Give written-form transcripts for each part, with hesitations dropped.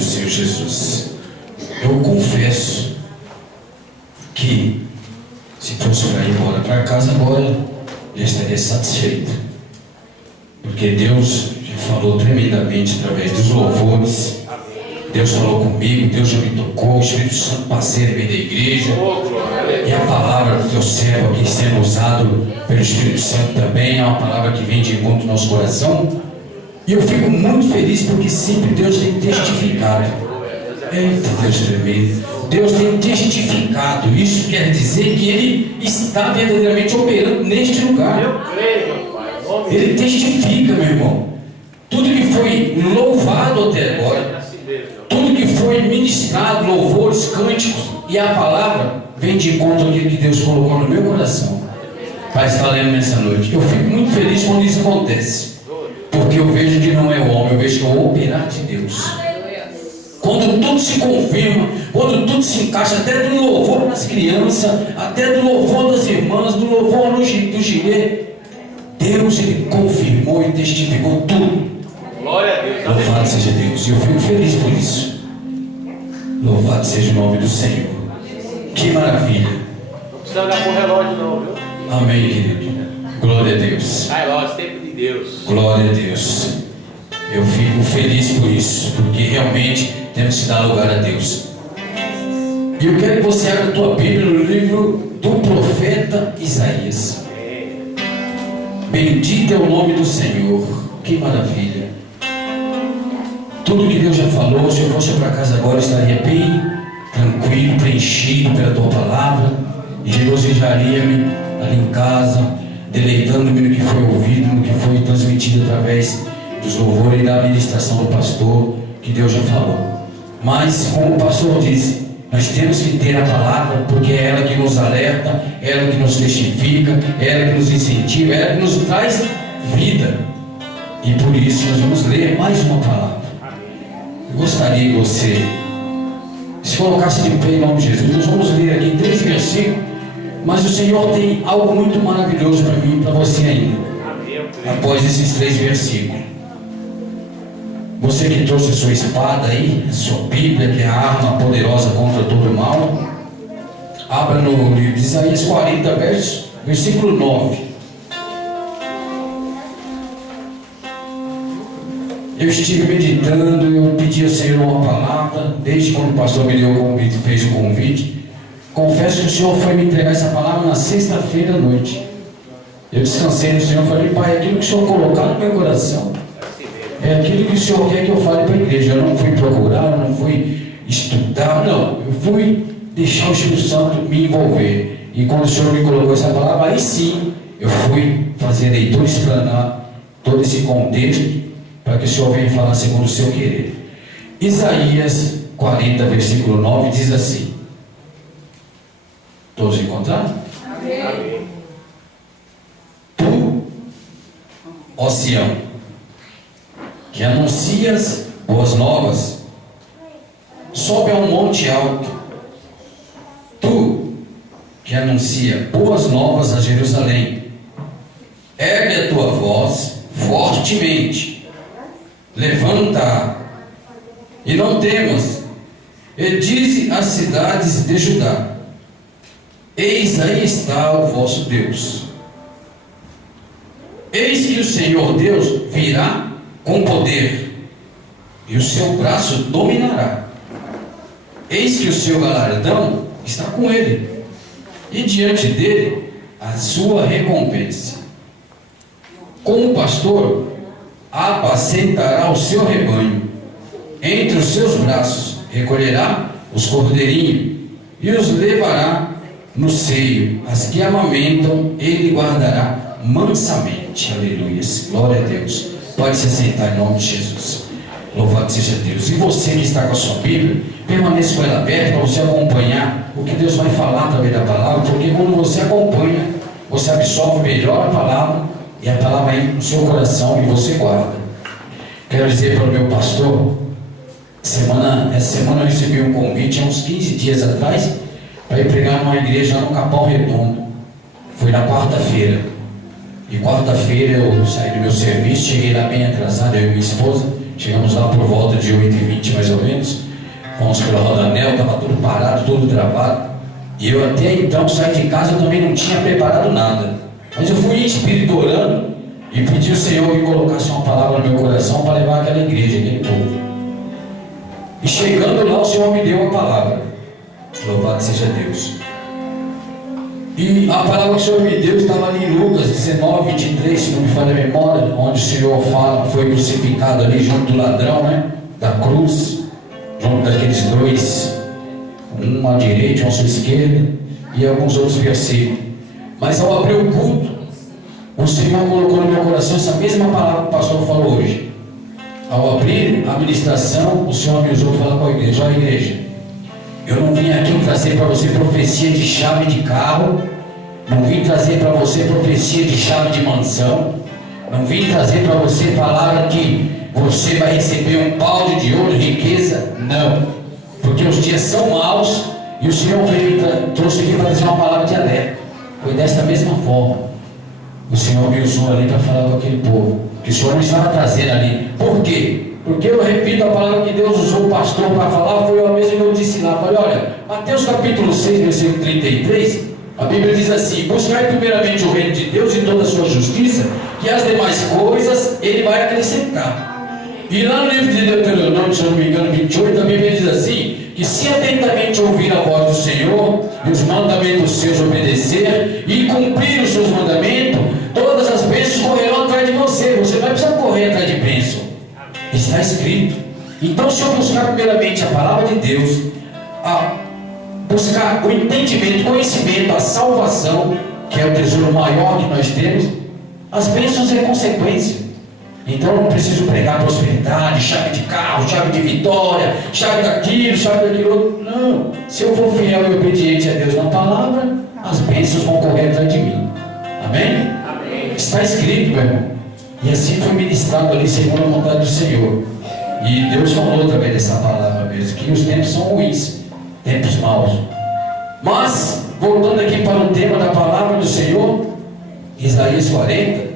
do Senhor Jesus. Eu confesso que se fosse para ir embora para casa agora, já estaria satisfeito, porque Deus já falou tremendamente através dos louvores. Deus falou comigo, Deus já me tocou, o Espírito Santo parceiro vem da igreja, e a palavra do teu servo aqui sendo usado pelo Espírito Santo também é uma palavra que vem de encontro ao nosso coração, e eu fico muito feliz porque sempre Deus tem testificado. Eita, Deus tremendo, Deus tem testificado. Isso quer dizer que Ele está verdadeiramente operando neste lugar. Ele testifica, meu irmão, tudo que foi louvado até agora, tudo que foi ministrado, louvores, cânticos e a palavra, vem de encontro àquilo que Deus colocou no meu coração para estar lendo nessa noite. Eu fico muito feliz quando isso acontece, porque eu vejo que não é o homem, eu vejo que é o operar de Deus. Quando tudo se confirma, quando tudo se encaixa, até do louvor das crianças, até do louvor das irmãs, do louvor do gilet, Deus, Ele confirmou e testificou tudo. Glória a Deus. Louvado seja Deus, e eu fico feliz por isso. Louvado seja o nome do Senhor. Que maravilha. Não precisa olhar para o relógio não, viu? Amém, querido. Glória a Deus. Relógio, tempo de Deus. Glória a Deus. Eu fico feliz por isso, porque realmente temos que dar lugar a Deus. E eu quero que você abra a tua Bíblia no livro do profeta Isaías. Bendito é o nome do Senhor. Que maravilha. Tudo que Deus já falou, se eu fosse para casa agora, eu estaria bem tranquilo, preenchido pela tua palavra, e regozijaria-me ali em casa, deleitando-me no que foi ouvido, no que foi transmitido através dos louvores e da administração do pastor, que Deus já falou. Mas, como o pastor disse, nós temos que ter a palavra, porque é ela que nos alerta, é ela que nos testifica, é ela que nos incentiva, é ela que nos traz vida. E por isso nós vamos ler mais uma palavra. Eu gostaria que você se colocasse de pé em nome de Jesus. Nós vamos ler aqui 3 versículos, mas o Senhor tem algo muito maravilhoso para mim e para você ainda, após esses 3 versículos. Você que trouxe a sua espada aí, a sua Bíblia, que é a arma poderosa contra todo o mal, abra no livro de Isaías 40, versículo 9. Eu estive meditando, eu pedi ao Senhor uma palavra, desde quando o pastor me deu o convite, fez o convite. Confesso que o Senhor foi me entregar essa palavra na sexta-feira à noite. Eu descansei no Senhor, falei: Pai, aquilo que o Senhor colocar no meu coração, é aquilo que o Senhor quer que eu fale para a igreja. Eu não fui procurar, eu não fui estudar, não. Eu fui deixar o Espírito Santo me envolver. E quando o Senhor me colocou essa palavra, aí sim, eu fui fazer a leitura, explanar todo esse contexto, para que o Senhor venha falar segundo o seu querer. Isaías 40, versículo 9, diz assim. Todos encontraram? Amém. Tu, ó Sião, que anuncias boas novas, sobe a um monte alto. Tu, que anuncia boas novas a Jerusalém, ergue a tua voz fortemente, levanta e não temas, e dize às cidades de Judá: eis aí está o vosso Deus. Eis que o Senhor Deus virá com poder, e o seu braço dominará. Eis que o seu galardão está com ele, e diante dele a sua recompensa. Como pastor, apacentará o seu rebanho, entre os seus braços recolherá os cordeirinhos, e os levará no seio, as que amamentam, ele guardará mansamente. Aleluia, glória a Deus. Pode se sentar em nome de Jesus. Louvado seja Deus. E você que está com a sua Bíblia, permaneça com ela aberta para você acompanhar o que Deus vai falar através da palavra, porque quando você acompanha, você absorve melhor a palavra, e a palavra entra no seu coração e você guarda. Quero dizer para o meu pastor, essa semana eu recebi um convite há uns 15 dias atrás para ir pregar numa igreja lá no Capão Redondo. Foi na quarta-feira. E quarta-feira eu saí do meu serviço, cheguei lá bem atrasado, eu e minha esposa. Chegamos lá por volta de 8h20 mais ou menos. Fomos pela Rodanel, estava tudo parado, tudo travado. E eu até então saí de casa, eu também não tinha preparado nada. Mas eu fui em espírito orando e pedi ao Senhor que colocasse uma palavra no meu coração para levar aquela igreja, aquele povo. E chegando lá, o Senhor me deu a palavra. Louvado seja Deus. E a palavra que o Senhor me deu estava ali em Lucas 19:23, se não me falha a memória, onde o Senhor fala, foi crucificado ali junto do ladrão, né? Da cruz, junto daqueles dois, um à direita, um à sua esquerda, e alguns outros versículos. Mas ao abrir o culto, o Senhor colocou no meu coração essa mesma palavra que o pastor falou hoje. Ao abrir a ministração, o Senhor me usou para falar com a igreja: ó igreja, eu não vim aqui trazer para você profecia de chave de carro, não vim trazer para você profecia de chave de mansão, não vim trazer para você palavra que você vai receber um balde de ouro, riqueza, não, porque os dias são maus e o Senhor trouxe aqui para trazer uma palavra de alerta. Foi desta mesma forma. O Senhor me usou ali para falar com aquele povo, que o Senhor não estava trazendo ali. Por quê? Porque eu repito, a palavra que Deus usou o pastor para falar foi a mesma que eu disse lá. Falei: olha, Mateus capítulo 6, versículo 33, a Bíblia diz assim: buscai primeiramente o reino de Deus e toda a sua justiça, que as demais coisas Ele vai acrescentar. E lá no livro de Deuteronômio, se eu não me engano, 28, a Bíblia diz assim: que se atentamente ouvir a voz do Senhor, e os mandamentos seus obedecer, e cumprir os seus mandamentos, todas as bênçãos correrão atrás de você. Você não vai precisar correr atrás de bênção. Está escrito. Então, se eu buscar primeiramente a palavra de Deus, buscar o entendimento, o conhecimento, a salvação, que é o tesouro maior que nós temos, as bênçãos é consequência. Então eu não preciso pregar prosperidade, chave de carro, chave de vitória, chave daquilo, chave daquilo outro. Não. Se eu for fiel e obediente a Deus na palavra, as bênçãos vão correr atrás de mim. Amém? Amém. Está escrito, meu irmão. E assim foi ministrado ali segundo a vontade do Senhor. E Deus falou através dessa palavra mesmo, que os tempos são ruins, tempos maus. Mas, voltando aqui para o tema da palavra do Senhor, Isaías 40,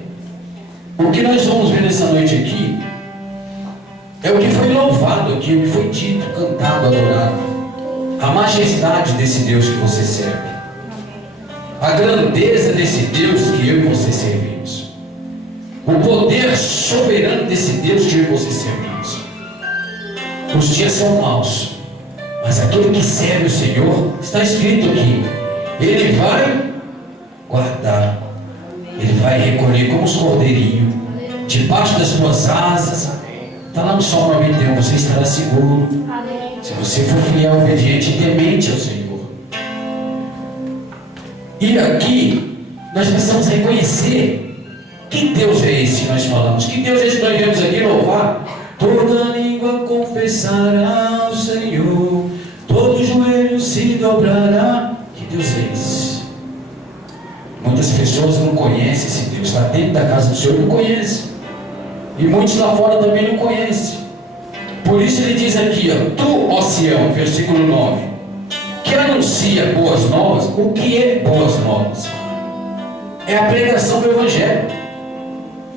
o que nós vamos ver nessa noite aqui é o que foi louvado aqui, o que foi dito, cantado, adorado. A majestade desse Deus que você serve, a grandeza desse Deus que eu e você servimos, o poder soberano desse Deus que eu e você servimos. Os dias são maus, mas aquele que serve o Senhor, está escrito aqui, Ele vai guardar, Ele vai recolher como os cordeirinhos, debaixo das tuas asas. Está lá no Salmo 91, você estará seguro, se você for fiel, obediente e temente ao Senhor. E aqui, nós precisamos reconhecer que Deus é esse que nós falamos, que Deus é esse que nós viemos aqui louvar. Toda língua confessará ao Senhor, todo joelho se dobrará. Que Deus é esse? Muitas pessoas não conhecem esse Deus, está dentro da casa do Senhor e não conhece. E muitos lá fora também não conhecem. Por isso ele diz aqui, tu, ó Sião, versículo 9, que anuncia boas novas. O que é boas novas? É a pregação do Evangelho,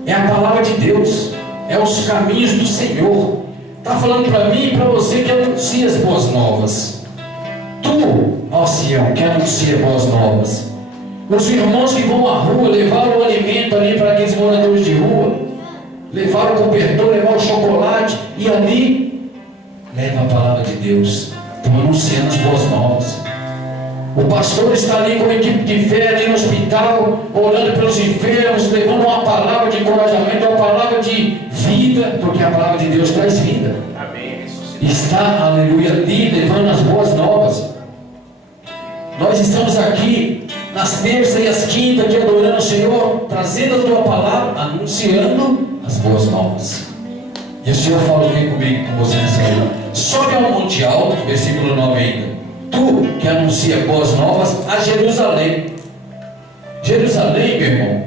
é a palavra de Deus, é os caminhos do Senhor. Está falando para mim e para você que anuncia as boas novas. Tu, ó Sião, que anuncia boas novas. Os irmãos que vão à rua, levaram o alimento ali para aqueles moradores de rua, levaram o cobertor, levaram o chocolate, e ali leva a palavra de Deus. Estão anunciando as boas novas. O pastor está ali com a equipe de fé ali no hospital, orando pelos enfermos, levando uma palavra de encorajamento, uma palavra de vida, porque a palavra de Deus traz vida. Amém. Está, aleluia, ali levando as boas novas. Nós estamos aqui nas terças e as quintas, aqui adorando o Senhor, trazendo a tua palavra, anunciando as boas novas. E o Senhor fala aqui comigo, com você nessa manhã: sobe ao monte alto, versículo 9 ainda, tu que anuncia boas novas a Jerusalém. Jerusalém, meu irmão,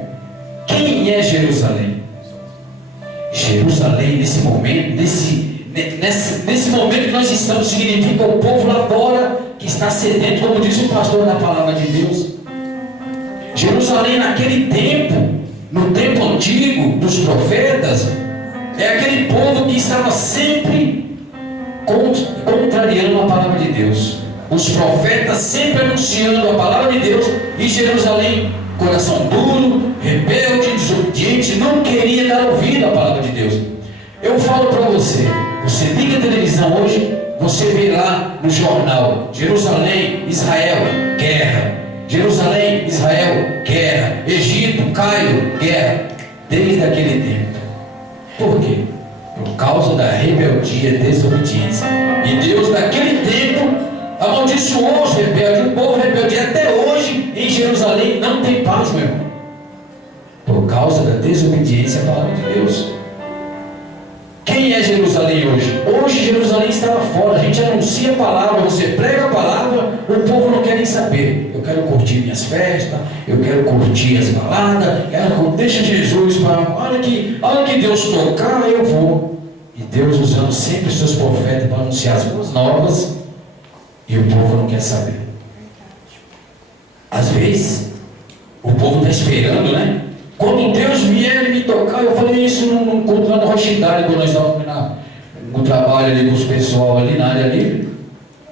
quem é Jerusalém? Jerusalém, nesse momento, nesse momento que nós estamos, significa o povo lá fora que está sedento, como diz o pastor na palavra de Deus. Jerusalém naquele tempo, no tempo antigo dos profetas, É aquele povo que estava sempre contrariando a palavra de Deus. Os profetas sempre anunciando a palavra de Deus, e Jerusalém, coração duro, rebelde, desobediente, não queria dar ouvido à palavra de Deus. Eu falo para você, você liga a televisão hoje, você vê lá no jornal: Jerusalém, Israel, guerra. Jerusalém, Israel, guerra. Egito, Cairo, guerra. Desde aquele tempo. Por quê? Por causa da rebeldia, desobediência. E Deus, naquele tempo, amaldiçoou os rebeldes, o povo rebelde. Até hoje, em Jerusalém, não tem paz, meu irmão. Por causa da desobediência à palavra de Deus. Quem é Jerusalém hoje? Hoje Jerusalém estava fora. A gente anuncia a palavra, você prega a palavra, o povo não quer nem saber. Eu quero curtir minhas festas, eu quero curtir as baladas, deixa Jesus para. Olha que Deus tocar, eu vou. E Deus usando sempre os seus profetas para anunciar as boas novas, e o povo não quer saber. Às vezes, o povo está esperando, né? Quando Deus vier me tocar, eu falei isso num culto lá no Rochidale, quando nós estávamos no trabalho ali com os pessoal ali na área livre.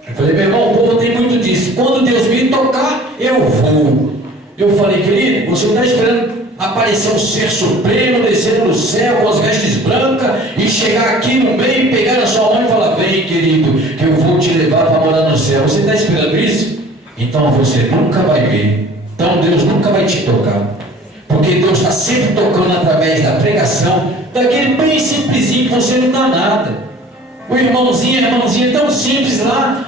Eu falei, meu irmão, o povo tem muito disso. Quando Deus me tocar, eu vou. Eu falei, querido, você está esperando aparecer um ser supremo, descer do céu com as vestes brancas e chegar aqui no meio, pegar na sua mão e falar: vem, querido, que eu vou te levar para morar no céu. Você está esperando isso? Então você nunca vai ver. Então Deus nunca vai te tocar. Porque Deus está sempre tocando através da pregação, daquele bem simplesinho que você não dá nada. O irmãozinho, a irmãzinha tão simples lá,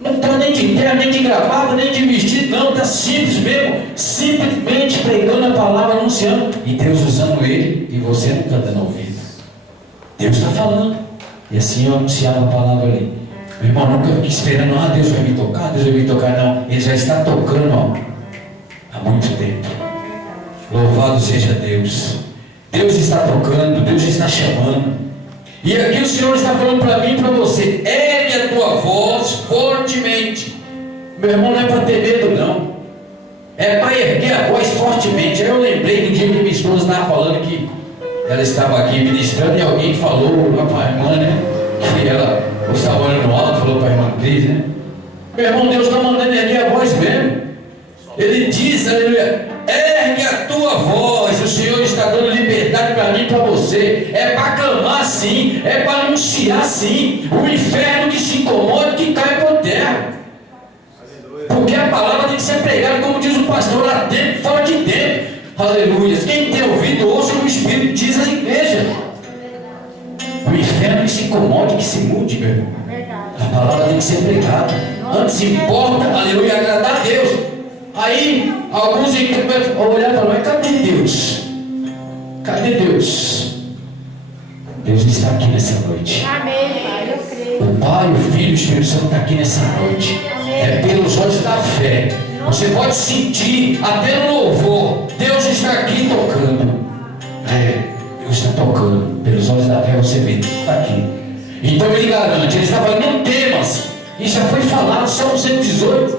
não está nem de terra, nem de gravata, nem de vestido, não, está simples mesmo, simplesmente pregando a palavra, anunciando, e Deus usando ele, e você não está dando ouvido. Deus está falando, e assim eu anunciava a palavra ali. Meu irmão, nunca fique esperando: Deus vai me tocar, Deus vai me tocar. Não, ele já está tocando há muito tempo. Louvado seja Deus. Deus está tocando, Deus está chamando. E aqui o Senhor está falando para mim e para você: ergue a tua voz fortemente. Meu irmão, não é para ter medo, não. É para erguer a voz fortemente. Aí eu lembrei do dia que minha esposa estava falando que ela estava aqui ministrando, e alguém falou lá para a irmã, né? Que ela estava olhando alto, falou para a irmã Cris, né? Meu irmão, Deus está mandando erguer a voz mesmo. Ele diz, aleluia: ergue a tua voz. O Senhor está dando liberdade para mim e para você. É para clamar sim, é para anunciar sim. O inferno que se incomoda, que cai por terra. Porque a palavra tem que ser pregada, como diz o pastor, lá dentro, fora de dentro. Aleluia. Quem tem ouvido, ouça o que o Espírito diz às igrejas. O inferno que se incomode, que se mude, meu irmão. A palavra tem que ser pregada. Antes importa, aleluia, agradar a Deus. Aí, alguns olharam e falaram: mas cadê Deus? Cadê Deus? Deus está aqui nessa noite. Amém. Eu creio. O Pai, o Filho e o Espírito Santo está aqui nessa noite. É pelos olhos da fé. Você pode sentir até no louvor: Deus está aqui tocando. Deus está tocando. Pelos olhos da fé você vê, Deus está aqui. Então ele garante, ele está falando: não temas. E já foi falado, Salmo 118,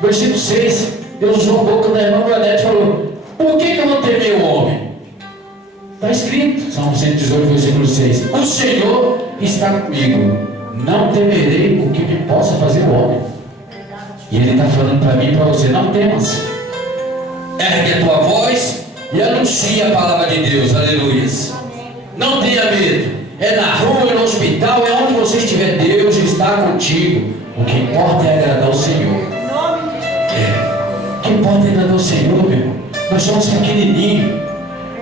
versículo 6. Deus usou a boca da irmã Bradette e falou: por que eu vou temer o homem? Está escrito, Salmo 118, versículo 6. O Senhor está comigo, não temerei o que me possa fazer o homem. E ele está falando para mim e para você: não temas. Ergue a tua voz e anuncia a palavra de Deus. Aleluias. Não tenha medo. É na rua, é no hospital, é onde você estiver, Deus está contigo. O que importa é agradar o Senhor. O que importa é agradar o Senhor, meu irmão. Nós somos pequenininhos.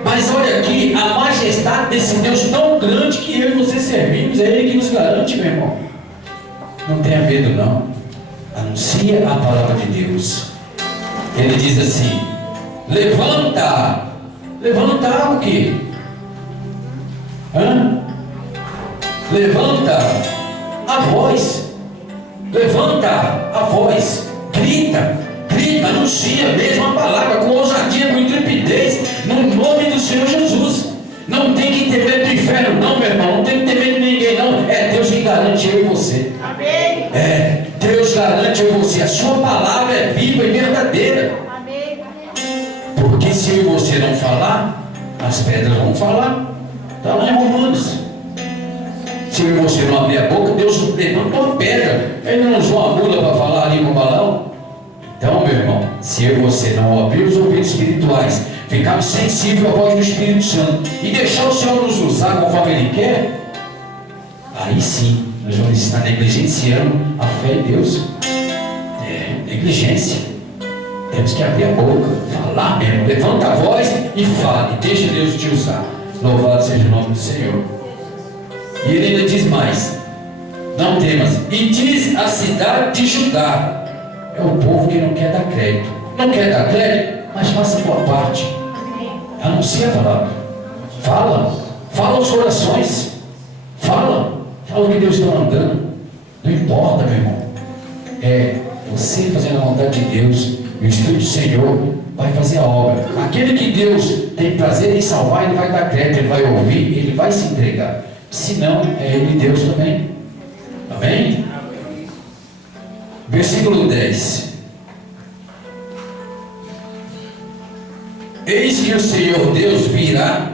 Mas olha aqui, a majestade desse Deus tão grande que eu e você servimos. É Ele que nos garante, meu irmão. Não tenha medo, não. Anuncia a palavra de Deus. Ele diz assim: levanta. Levanta o quê? Levanta a voz. Levanta a voz. Grita, anuncia mesmo a palavra com ousadia, com intrepidez, no nome do Senhor Jesus. Não tem que ter medo do inferno, não, meu irmão. Não tem que ter medo de ninguém, não. É Deus que garante eu e você. Amém. Deus garante eu e você. A sua palavra é viva e verdadeira. Amém. Porque se eu e você não falar, as pedras vão falar. Está lá em Romanos. Se eu e você não abrir a boca, Deus levanta uma pedra. Ele não usou uma mula para falar ali com o balão. Então, meu irmão, se eu e você não abrir os ouvidos espirituais, ficarmos sensíveis à voz do Espírito Santo e deixar o Senhor nos usar conforme Ele quer, aí sim, nós vamos estar negligenciando a fé em Deus. Negligência. Temos que abrir a boca, falar mesmo, levanta a voz e fale, deixa Deus te usar. Louvado seja o nome do Senhor. E ele ainda diz mais: não temas. E diz a cidade de Judá. É o povo que não quer dar crédito. Não quer dar crédito, mas faça a tua parte. Anuncia a palavra. Fala os corações. Fala o que Deus está mandando. Não importa, meu irmão. É você fazendo a vontade de Deus, e o Espírito do Senhor vai fazer a obra. Aquele que Deus tem prazer em salvar, Ele vai dar crédito, Ele vai ouvir, Ele vai se entregar. Se não, é Ele Deus também. Amém? Versículo 10. Eis que o Senhor Deus virá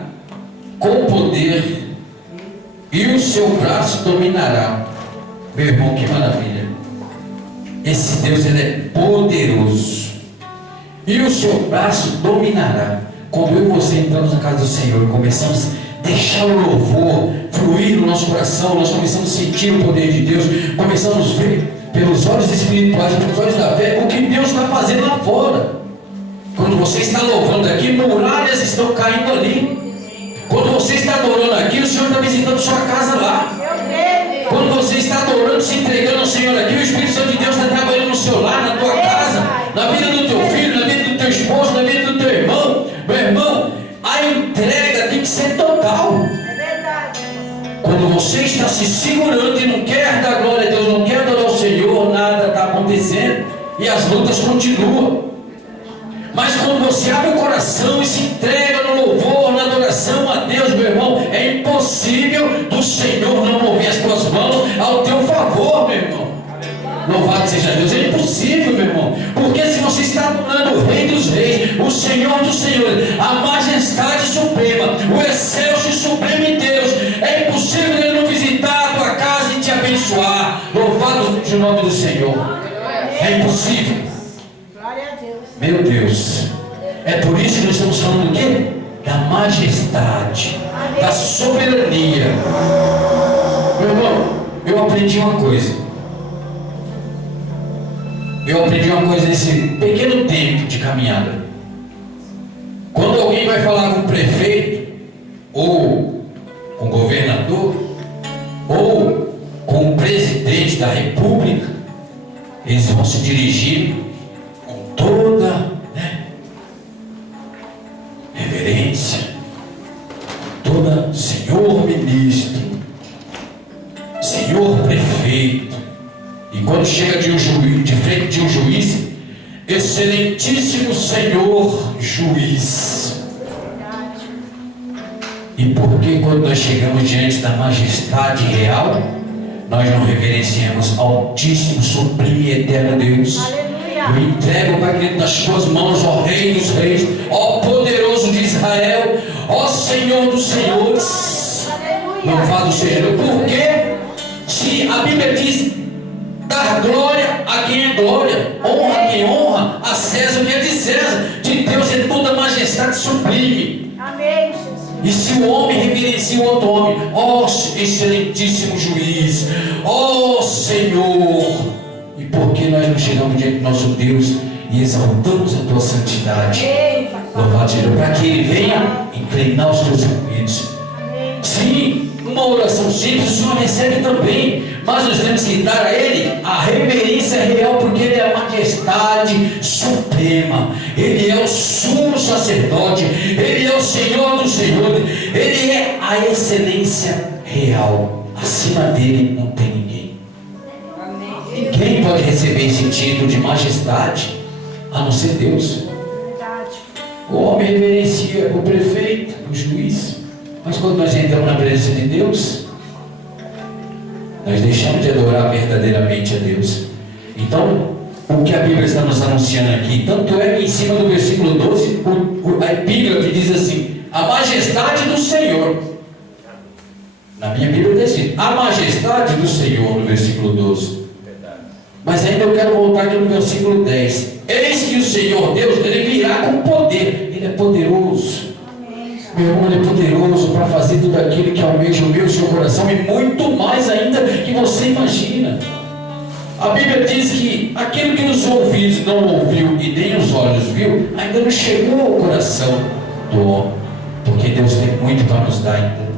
com poder, e o seu braço dominará. Meu irmão, que maravilha. Esse Deus, Ele é poderoso, e o seu braço dominará. Quando eu e você entramos na casa do Senhor, começamos a deixar o louvor fluir no nosso coração, nós começamos a sentir o poder de Deus, começamos a ver pelos olhos espirituais, pelos olhos da fé, o que Deus está fazendo lá fora. Quando você está louvando aqui, muralhas estão caindo ali. Quando você está adorando aqui, o Senhor está visitando sua casa lá. Quando você está adorando, se entregando ao Senhor aqui, o Espírito Santo de Deus está trabalhando no seu lar, na tua casa, na vida do teu filho, na vida do teu esposo, na vida do teu irmão. Meu irmão, a entrega tem que ser total. Quando você está se segurando e não quer dar glória a Deus, não quer adorar o Senhor, nada está acontecendo e as lutas continuam. Mas quando você abre o coração e se entrega no louvor, na adoração a Deus, meu irmão, é impossível do Senhor não mover as tuas mãos ao teu favor, meu irmão. Louvado seja Deus. É impossível, meu irmão, porque se você está adorando o Rei dos Reis, o Senhor dos Senhores, a majestade suprema, o excelso e supremo Deus, é impossível Ele não visitar a tua casa e te abençoar. Louvado seja o nome do Senhor. É impossível. Meu Deus, é por isso que nós estamos falando do quê? Da majestade, da soberania. Meu irmão, eu aprendi uma coisa. Nesse pequeno tempo de caminhada. Quando alguém vai falar com o prefeito, ou com o governador, ou com o presidente da república, eles vão se dirigir toda reverência, toda senhor ministro, senhor prefeito, e quando chega de frente de um juiz, excelentíssimo senhor juiz. E por que quando nós chegamos diante da majestade real, nós não reverenciamos Altíssimo, Sublime e Eterno Deus? Eu entrego, Pai querido, nas tuas mãos, ó Rei dos Reis, ó Poderoso de Israel, ó Senhor dos Senhores. Louvado seja Deus. Porque se a Bíblia diz dar glória a quem é glória, honra a quem honra, a César o que é de César, de Deus é toda majestade sublime. Amém, Jesus. E se o homem reverencia o outro homem, ó excelentíssimo juiz, ó Senhor. E por que nós não chegamos diante do nosso Deus e exaltamos a tua santidade? Louvado seja Deus, para que Ele venha inclinar os teus ouvidos. Sim, uma oração simples o Senhor recebe também, mas nós temos que dar a Ele a reverência real, porque Ele é a majestade suprema, Ele é o sumo sacerdote, Ele é o Senhor dos Senhores, Ele é a excelência real. Acima dele não tem ninguém. Ninguém pode receber esse título de majestade a não ser Deus. O homem reverencia o prefeito, o juiz, mas quando nós entramos na presença de Deus, nós deixamos de adorar verdadeiramente a Deus. Então, o que a Bíblia está nos anunciando aqui, tanto é que em cima do versículo 12, a epígrafe diz assim: a majestade do Senhor. Na minha Bíblia está escrito, a majestade do Senhor, no versículo 12. Mas ainda eu quero voltar aqui no versículo 10. Eis que o Senhor Deus, Ele virá com poder. Ele é poderoso. Meu irmão, Ele é poderoso para fazer tudo aquilo que almeja o meu e o seu coração, e muito mais ainda que você imagina. A Bíblia diz que aquilo que os ouvidos não ouviu e nem os olhos viu, ainda não chegou ao coração do homem, porque Deus tem muito para nos dar ainda.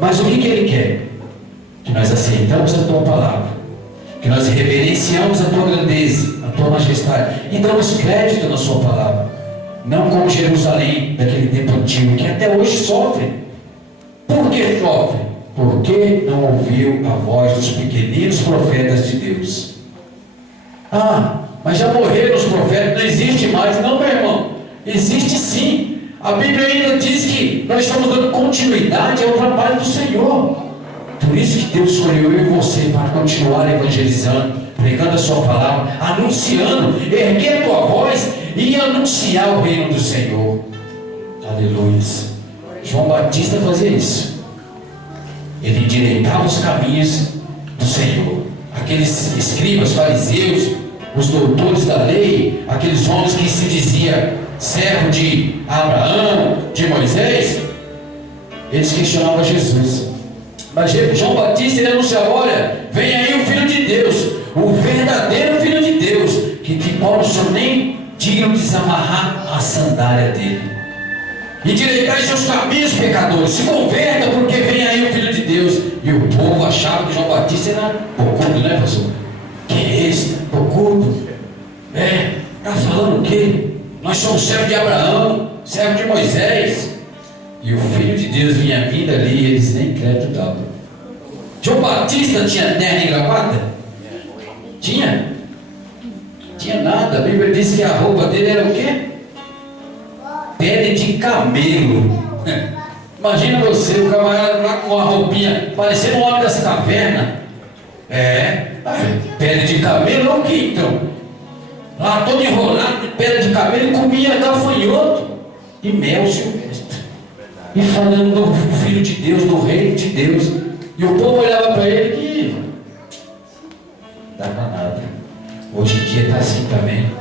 Mas o que Ele quer? Que nós aceitamos a Tua palavra, que nós reverenciamos a Tua grandeza, a Tua majestade, e damos crédito na Sua palavra. Não como Jerusalém daquele tempo antigo, que até hoje sofre. Por que sofre? Porque não ouviu a voz dos pequeninos profetas de Deus. Ah, mas já morreram os profetas, não existe mais. Não, meu irmão, existe sim. A Bíblia ainda diz que nós estamos dando continuidade ao trabalho do Senhor. Por isso que Deus escolheu eu e você para continuar evangelizando, pregando a sua palavra, anunciando, erguer a tua voz e anunciar o reino do Senhor. Aleluia. João Batista fazia isso. Ele endireitava os caminhos do Senhor. Aqueles escribas, fariseus, os doutores da lei, aqueles homens que se dizia servo de Abraão, de Moisés, eles questionavam Jesus. Mas João Batista, ele anunciava: olha, vem aí o Filho de Deus, o verdadeiro Filho de Deus, que de qual não sou nem digno de desamarrar a sandália dele. Endireitai seus caminhos, pecadores, se converta, porque vem aí o Filho de Deus. E o povo achava que João Batista era bocudo, né, pastor? Que é esse? Bocudo? Está falando o quê? Nós somos servos de Abraão, servos de Moisés. E o Filho de Deus vinha vindo ali e eles nem crédito davam. João Batista tinha terno e gravata? Tinha? Tinha nada. A Bíblia diz que a roupa dele era o quê? Pele de camelo. Imagina você, o camarada lá com uma roupinha parecendo um homem das cavernas. Pele de camelo, o que então? Lá todo enrolado de pele de camelo, comia gafanhoto e mel silvestre. E falando do Filho de Deus, do Reino de Deus. E o povo olhava para ele que não dava nada. Hoje em dia está assim também.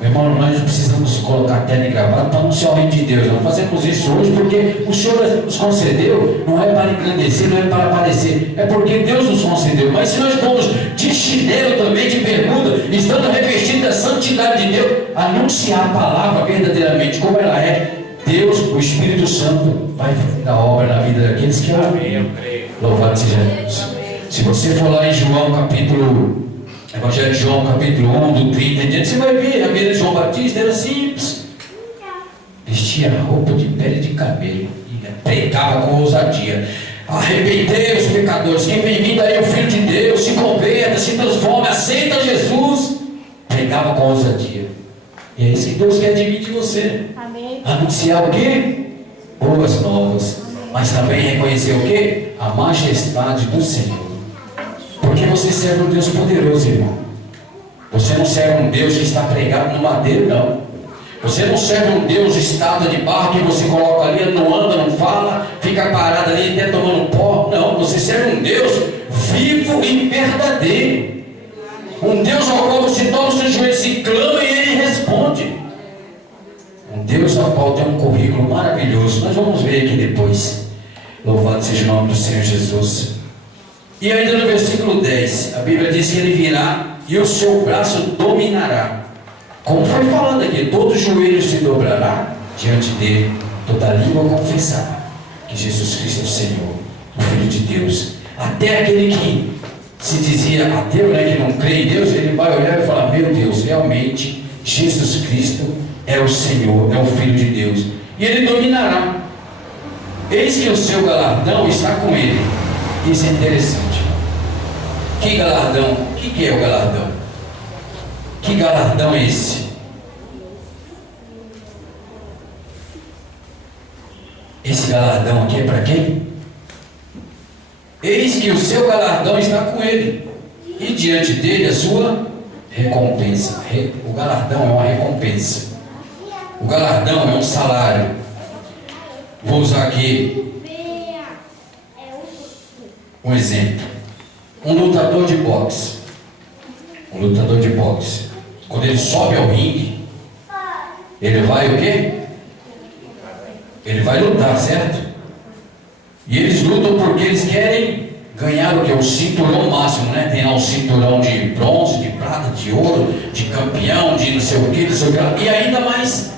Meu irmão, nós precisamos colocar terno e gravata para anunciar o reino de Deus. Nós fazemos isso hoje porque o Senhor nos concedeu, não é para engrandecer, não é para aparecer, é porque Deus nos concedeu. Mas se nós formos de chinelo também, de bermuda, estando revestidos da santidade de Deus, anunciar a palavra verdadeiramente como ela é, Deus, o Espírito Santo, vai fazer a obra na vida daqueles que ouvem. Louvado seja Deus. Se você for lá em João capítulo Evangelho de João, capítulo 1, do 30 em diante, você vai ver, a vida de João Batista era simples. Vestia roupa de pele de camelo e pregava com ousadia: arrependei-vos, pecadores, quem vem vindo aí é o Filho de Deus, se converta, se transforma, aceita Jesus. Pregava com ousadia. E é isso que Deus quer de mim e de você. Amém. Anunciar o quê? Boas novas. Mas também reconhecer o quê? A majestade do Senhor. Porque você serve um Deus poderoso, irmão. Você não serve um Deus que está pregado no madeiro, não. Você não serve um Deus estátua de barro que você coloca ali, não anda, não fala, fica parado ali até tomando pó. Não, você serve um Deus vivo e verdadeiro. Um Deus ao qual você dobra os seus joelhos e clama e Ele responde. Um Deus ao qual tem um currículo maravilhoso. Nós vamos ver aqui depois. Louvado seja o nome do Senhor Jesus. E ainda no versículo 10, a Bíblia diz que Ele virá e o seu braço dominará. Como foi falando aqui, todo joelho se dobrará diante dele, toda língua confessará que Jesus Cristo é o Senhor, o Filho de Deus. Até aquele que se dizia ateu, né, que não crê em Deus, ele vai olhar e falar: meu Deus, realmente Jesus Cristo é o Senhor, é o Filho de Deus. E Ele dominará. Eis que o seu galardão está com Ele. Isso é interessante. Que galardão? O que é o galardão? Que galardão é esse? Esse galardão aqui é para quem? Eis que o seu galardão está com Ele, e diante dele a sua recompensa. O galardão é uma recompensa. O galardão é um salário. Vou usar aqui Um exemplo. Um lutador de boxe. Um lutador de boxe. Quando ele sobe ao ringue, ele vai o quê? Ele vai lutar, certo? E eles lutam porque eles querem ganhar o que? O cinturão máximo, né? Tem lá um cinturão de bronze, de prata, de ouro, de campeão, de não sei o que, não sei o que. E ainda mais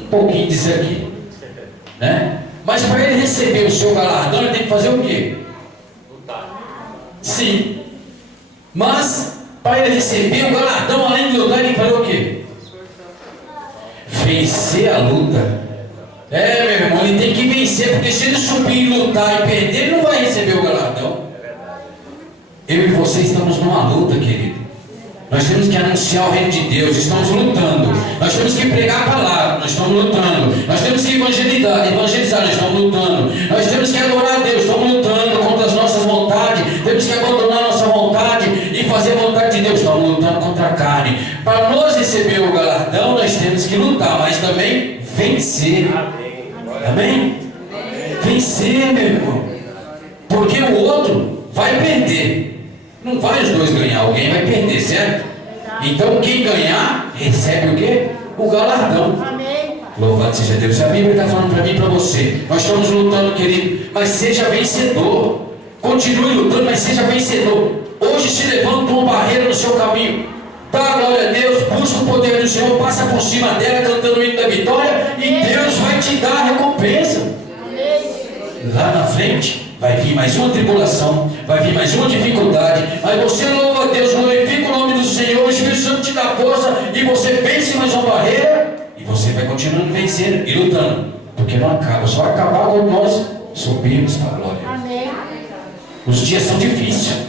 um pouquinho disso aqui, né? Mas para ele receber o seu galardão, ele tem que fazer o quê? Sim. Mas para ele receber o galardão, além de lutar, ele tem que fazer o quê? Vencer a luta. Meu irmão, ele tem que vencer, porque se ele subir e lutar e perder, ele não vai receber o galardão. Eu e você estamos numa luta, querido. Nós temos que anunciar o reino de Deus, estamos lutando. Nós temos que pregar a palavra, nós estamos lutando. Nós temos que evangelizar, nós estamos lutando. Nós temos que adorar a Deus, estamos lutando contra as nossas vontades. Temos que abandonar a nossa vontade e fazer a vontade de Deus, estamos lutando contra a carne. Para nós receber o galardão, nós temos que lutar, mas também vencer. Amém? Vencer, meu irmão. Porque o outro vai perder. Não vai os dois ganhar, alguém vai perder, certo? Então quem ganhar, recebe o quê? O galardão. Louvado seja Deus. A Bíblia está falando para mim e para você. Nós estamos lutando, querido, mas seja vencedor. Continue lutando, mas seja vencedor. Hoje se levanta uma barreira no seu caminho. Dá glória a Deus, busca o poder do Senhor, passa por cima dela cantando o hino da vitória e Deus vai te dar a recompensa. Lá na frente vai vir mais uma tribulação, vai vir mais uma dificuldade, mas você louva a Deus, glorifica o nome do Senhor, o Espírito Santo te dá força e você vence mais uma barreira e você vai continuando vencendo e lutando, porque não acaba, só vai acabar quando nós subirmos para a glória. Os dias são difíceis,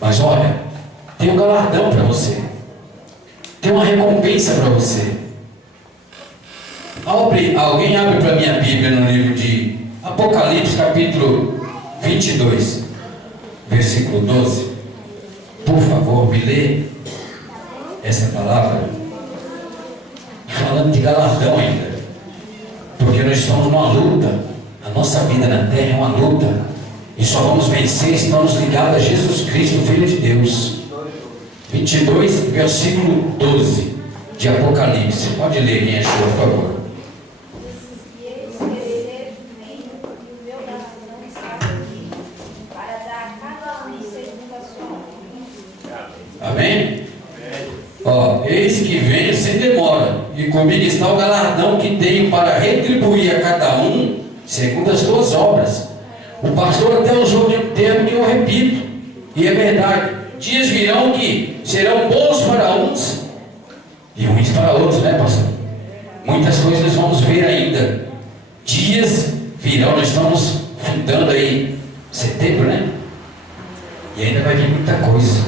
mas olha, tem um galardão para você. Tem uma recompensa para você. Alguém abre para mim a Bíblia no livro de Apocalipse, capítulo 22, versículo 12. Por favor, me lê essa palavra. Falando de galardão ainda. Porque nós estamos numa luta. A nossa vida na terra é uma luta. E só vamos vencer se estamos ligados a Jesus Cristo, Filho de Deus. 22, versículo 12 de Apocalipse. Pode ler, quem achou, por favor. Amém? Eis que venho sem demora, e comigo está o galardão que tenho para retribuir a cada um segundo as suas obras. O pastor até usou de um termo que eu repito, e é verdade. Dias virão que serão bons para uns e ruins para outros, né, pastor? Muitas coisas nós vamos ver ainda. Dias virão, nós estamos findando aí setembro, né? E ainda vai vir muita coisa.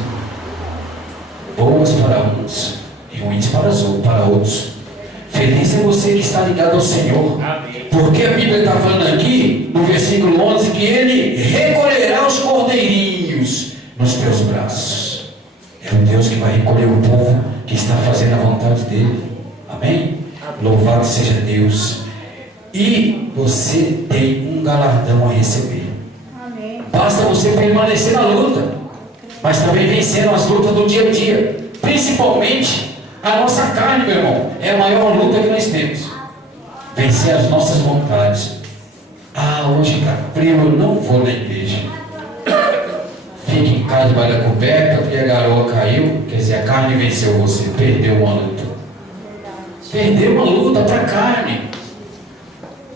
Boas para uns e ruins para outros. Feliz é você que está ligado ao Senhor. Amém. Porque a Bíblia está falando aqui, no versículo 11, que Ele recolherá os cordeirinhos nos teus braços. É um Deus que vai recolher o povo que está fazendo a vontade dEle. Amém? Louvado seja Deus. E você tem um galardão a receber. Amém. Basta você permanecer na luta, mas também vencendo as lutas do dia a dia. Principalmente a nossa carne, meu irmão, é a maior luta que nós temos. Vencer as nossas vontades. Hoje está frio, eu não vou na igreja. Fica em casa debaixo da coberta, porque a garoa caiu. Quer dizer, a carne venceu você, perdeu uma luta. Perdeu uma luta para a carne.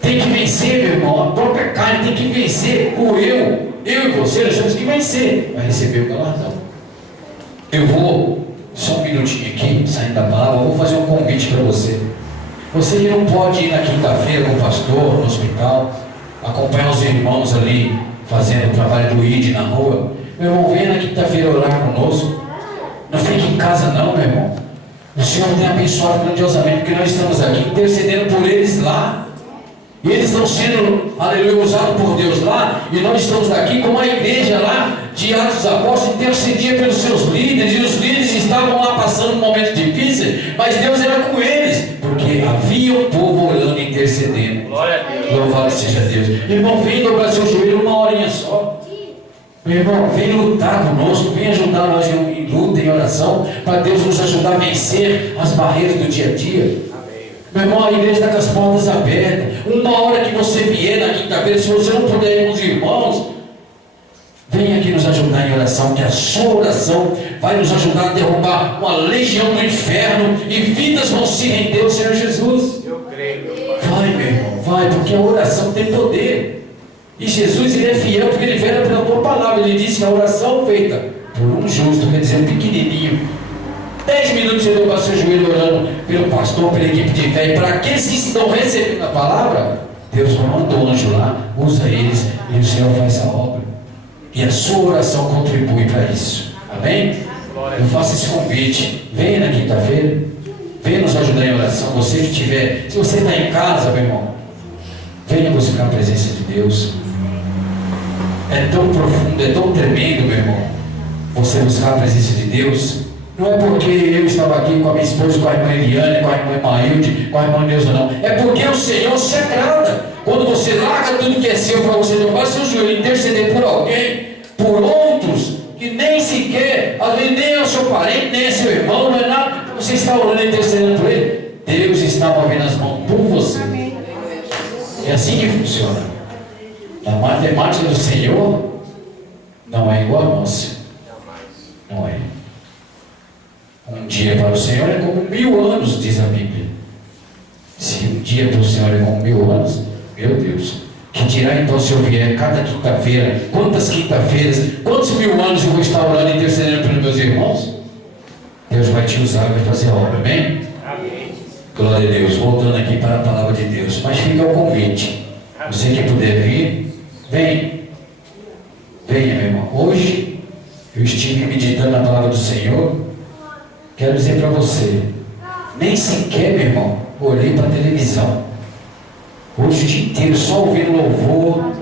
Tem que vencer, meu irmão. A própria carne tem que vencer o eu. Eu e você, nós temos que vencer para receber o galardão. Eu vou, só um minutinho aqui, saindo da palavra, eu vou fazer um convite para você. Você que não pode ir na quinta-feira com o pastor no hospital, acompanhar os irmãos ali fazendo o trabalho do ID na rua, meu irmão, venha na quinta-feira orar conosco. Não fique em casa não, meu irmão. O Senhor tem abençoado grandiosamente, porque nós estamos aqui intercedendo por eles lá. E eles estão sendo, aleluia, usados por Deus lá. E nós estamos aqui com uma igreja lá de Atos dos Apóstolos, intercedia pelos seus líderes. E os líderes estavam lá passando momentos difíceis, mas Deus era com eles, porque havia um povo orando e intercedendo. intercedendo. Glória a Deus. Louvado seja Deus. Irmão, vem dobrar seu joelho uma horinha só. Meu irmão, vem lutar conosco, vem ajudar nós em luta, em oração, para Deus nos ajudar a vencer as barreiras do dia a dia. Meu irmão, a igreja está com as portas abertas. Uma hora que você vier na quinta-feira, se você não puder ir com os irmãos, vem aqui nos ajudar em oração, que a sua oração vai nos ajudar a derrubar uma legião do inferno e vidas vão se render ao Senhor Jesus. Eu creio, meu Pai. Vai, meu irmão, vai, porque a oração tem poder. E Jesus, ele é fiel porque ele vela pela tua palavra. Ele disse que a oração feita por um justo, quer dizer, um pequenininho, 10 minutos você dobrar seu joelho orando pelo pastor, pela equipe de fé, e para aqueles que estão recebendo a palavra, Deus manda um anjo lá, usa eles, e o Senhor faz a obra. E a sua oração contribui para isso. Amém? Eu faço esse convite. Venha na quinta-feira, venha nos ajudar em oração. Você que estiver, se você está em casa, meu irmão, venha buscar a presença de Deus. É tão profundo, é tão tremendo, meu irmão, você buscar a presença de Deus. Não é porque eu estava aqui com a minha esposa, com a irmã Eliane, com a irmã Maílde, com a irmã Neuza, não. É porque o Senhor se agrada. Quando você larga tudo que é seu para você dobrar seu joelho e interceder por alguém, por outros, que nem sequer, às vezes nem é o seu parente, nem é seu irmão, não é nada, você está orando e intercedendo por ele, Deus está movendo as mãos por você. É assim que funciona. A matemática do Senhor não é igual a nossa. Não é. Um dia para o Senhor é como 1000 anos, diz a Bíblia. Se um dia para o Senhor é como 1000 anos, meu Deus, que dirá então se eu vier cada quinta-feira, quantas quinta-feiras, quantos 1000 anos eu vou estar orando e intercedendo pelos meus irmãos? Deus vai te usar, vai fazer a obra, amém? Amém. Glória a Deus. Voltando aqui para a palavra de Deus, mas fica o convite. Você que puder vir, vem. Venha, meu irmão. Hoje eu estive meditando na palavra do Senhor. Quero dizer para você, nem sequer, meu irmão, olhei para a televisão. Hoje o dia inteiro só ouvindo louvor,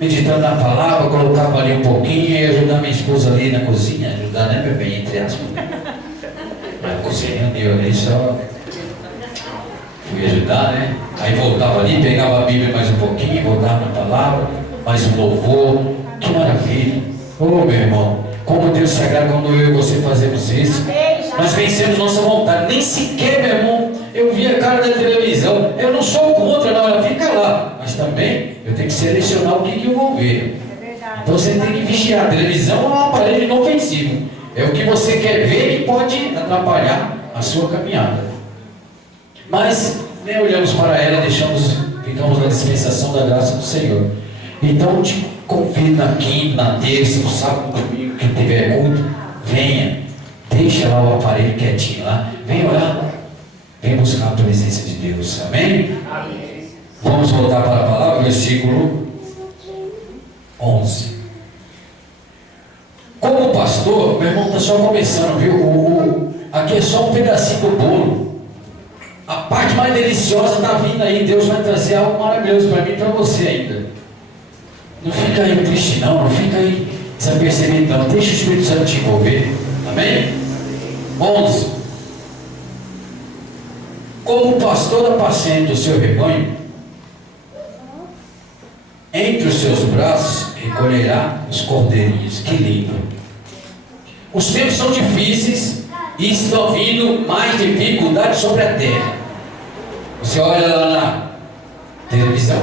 meditando na palavra, colocava ali um pouquinho e ajudar minha esposa ali na cozinha. Ajudar, né, meu bem, entre aspas. Na cozinha, eu ali só fui ajudar, né? Aí voltava ali, pegava a Bíblia mais um pouquinho, voltava na palavra, mais um louvor. Que maravilha! Oh, meu irmão, como Deus se agrada quando eu e você fazemos isso. Nós vencemos nossa vontade. Nem sequer, meu irmão, eu vi a cara da televisão. Eu não sou contra, não, ela fica lá. Mas também eu tenho que selecionar o que eu vou ver. Então você tem que vigiar. A televisão é um aparelho inofensivo. É o que você quer ver que pode atrapalhar a sua caminhada. Mas nem olhamos para ela, ficamos na dispensação da graça do Senhor. Então te convido na quinta, na terça, no sábado, no domingo, que tiver culto, venha. Deixa lá o aparelho quietinho lá. Vem orar. Vem buscar a presença de Deus. Amém? Amém. Vamos voltar para a palavra, versículo 11. Como pastor, meu irmão está só começando, viu? Aqui é só um pedacinho do bolo. A parte mais deliciosa está vindo aí. Deus vai trazer algo maravilhoso para mim e para você ainda. Não fica aí triste não fica aí desapercebido não. Deixa o Espírito Santo te envolver. Amém? 11. Como o pastor apacenta o seu rebanho, entre os seus braços recolherá os cordeirinhos. Que lindo! Os tempos são difíceis e estão vindo mais dificuldades sobre a terra. Você olha lá na televisão,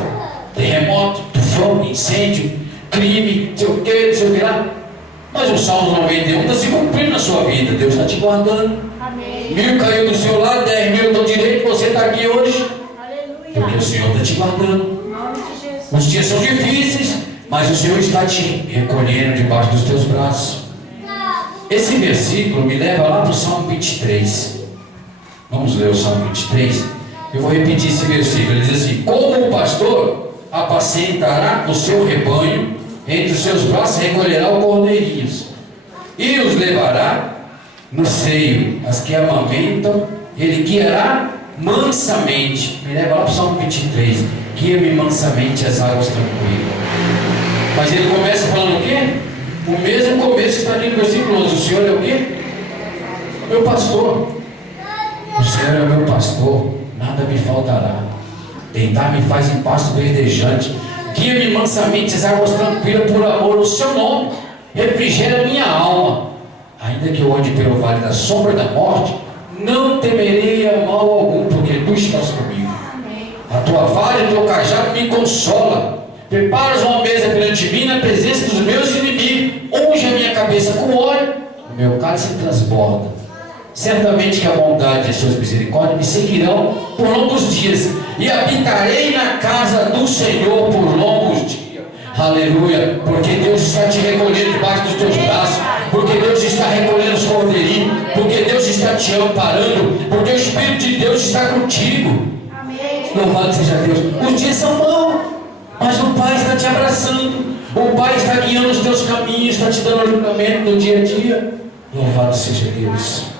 terremoto, tufão, incêndio, crime, não sei o que lá. Mas o Salmo 91 está se cumprindo na sua vida. Deus está te guardando. Amém. 1000 caiu do seu lado, 10.000 estão direito, você está aqui hoje. Aleluia. Porque o Senhor está te guardando. Em nome de Jesus. Os dias são difíceis, mas o Senhor está te recolhendo debaixo dos teus braços. Esse versículo me leva lá para o Salmo 23. Vamos ler o Salmo 23. Eu vou repetir esse versículo. Ele diz assim: como o pastor apacentará o seu rebanho, entre os seus braços recolherá os cordeirinhos e os levará no seio, as que amamentam, ele guiará mansamente. Me leva lá para o Salmo 23. Guia-me mansamente as águas tranquilas. Mas ele começa falando o quê? O mesmo começo que está aqui no versículo 11. O Senhor é o quê? Meu pastor. O Senhor é meu pastor, nada me faltará. Deitar-me faz em pasto verdejante. Guia-me mansamente às águas tranquilas por amor ao seu nome. Refrigera minha alma. Ainda que eu ande pelo vale da sombra da morte, não temerei a mal algum, porque tu estás comigo. A tua vara e o teu cajado me consola. Preparas uma mesa perante mim na presença dos meus inimigos. Unge a minha cabeça com óleo, o meu cálice transborda. Certamente que a bondade e as suas misericórdias me seguirão por longos dias, e habitarei na casa do Senhor por longos dias. Aleluia, porque Deus está te recolhendo debaixo dos teus braços, porque Deus está recolhendo os cordeirinhos, porque Deus está te amparando, porque o Espírito de Deus está contigo. Louvado seja Deus. Os dias são maus, mas o Pai está te abraçando, o Pai está guiando os teus caminhos, está te dando livramento no dia a dia. Louvado seja Deus.